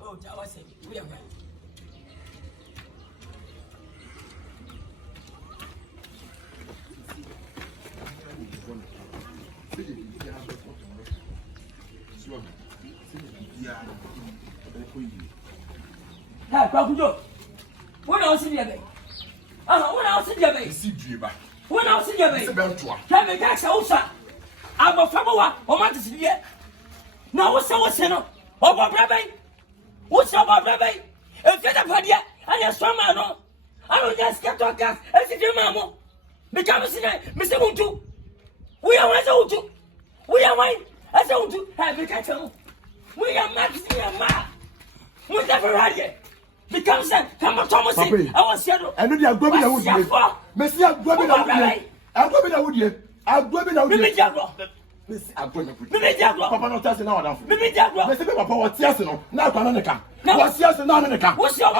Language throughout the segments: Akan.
Oh, that was it. We are right. Hey, Kwakujo. When I was in your bay. When I was in your bay. When I was in your bay. Have a tax also. I'm a family or Mantis here. Now, what's our senate? Oh, Brabay. What's your Brabay? A fit of idea. And a strong man. I don't just get to gas as if your mamma becomes Mr. Mutu. We are as old to. We are white as old to have a cattle. We are Maxi and Ma. We never had it. Becomes that come on, Thomas. I was shadow. I know they are going out with you. Messi, I'm going out. I'm going with you. I'm going out with you. I'm going with you. Papa, not testing now. Maybe Papa was yes, no. Now, Pananica. Now, what's yes and Nanica? What's your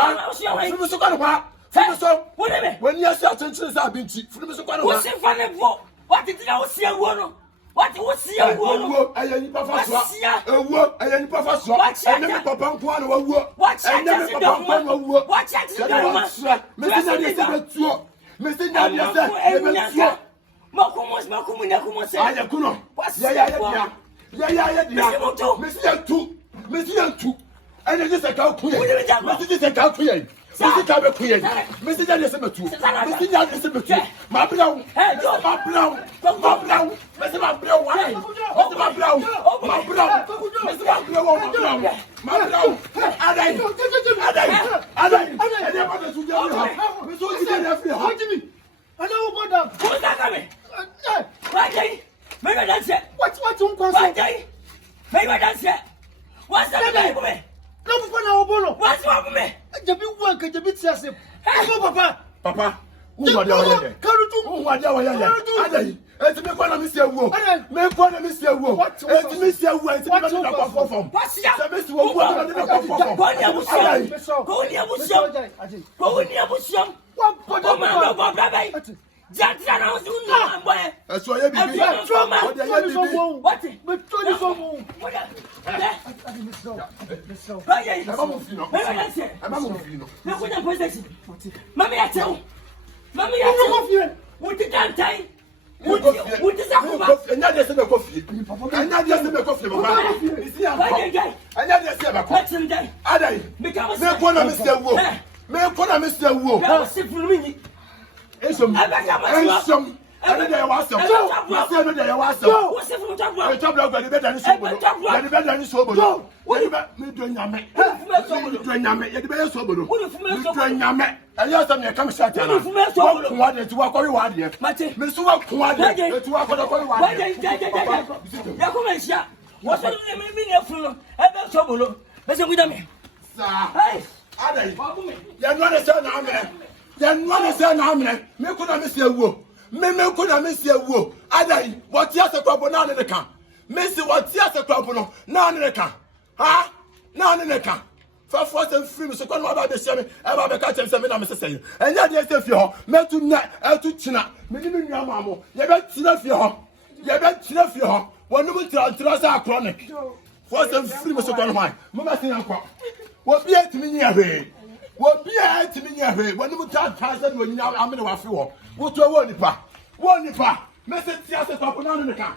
whatever. When you say attention, I've been cheap. What's in front of what? What did I see a woman? What was your word? I am Papa. A word, I am Papa. I never Papa one word. Watch I never Papa one word. Watch it. Mr. Nadia, Makumos, Makumina, I am Kuno. What's Mr. Two, Mr. Two. And it is a calculation. Mr. is a calculation. Mr. Calculation. Mr. Jalisima two. Mr. Jalisima two. My brown. My brown. My brown. Mr. Brown. My brown. My brown. Mr. Brown. My brown. I know about that. Who's that coming? Maybe that's it. What's on concern? Maybe that's it. What's that for me? No, Papa, what's wrong with me? The big one can be excessive. Papa. Papa, who are you? Who are you? It's me for Mr. Wu. Me for Mr. Wu. It's Mr. Wu. It's not a perform. What's that? Mr. Wu. Go in your bush. What put on my brother? That's That's why you what? But Tony so Mammy, I tell Mammy, I tell what did that time? What is that? And that is the coffee. And that is the coffee. And that is the coffee. I become Mr. Wu. May I put a Mr. Wu? Some. I know there was some. I know there was some. I talk about the better than so. The better than so. What about me doing Yame? Doing Yame, the better so. Doing Yame. And yes, I'm coming shut down. What is to walk on your idea? Miss Walk, what is to walk on your idea? What's the meaning of Fulo? I don't trouble. Let's go with me. Hey, you're not a son, Amen. You're not a son, Amen. Me could have missed your woe. Me could have missed your woe. Adai, what yes a crop on the camp. Missy, what yes a crop on none in the camp. Ha? None in the camp. For force and free, so come about the same, about the catch and seminar, Mr. Saying. And yet, yes, if you're meant to net, to China, minimum your mamma, you bet enough your home. You bet enough your home. One woman to our chronic. Force and free, Mr. Conway. Mamma, what be at me away? What be at me away? When you talk thousand when you are a minute of war. What to one nipa? One nipa. Message Siasa Papunan in the camp.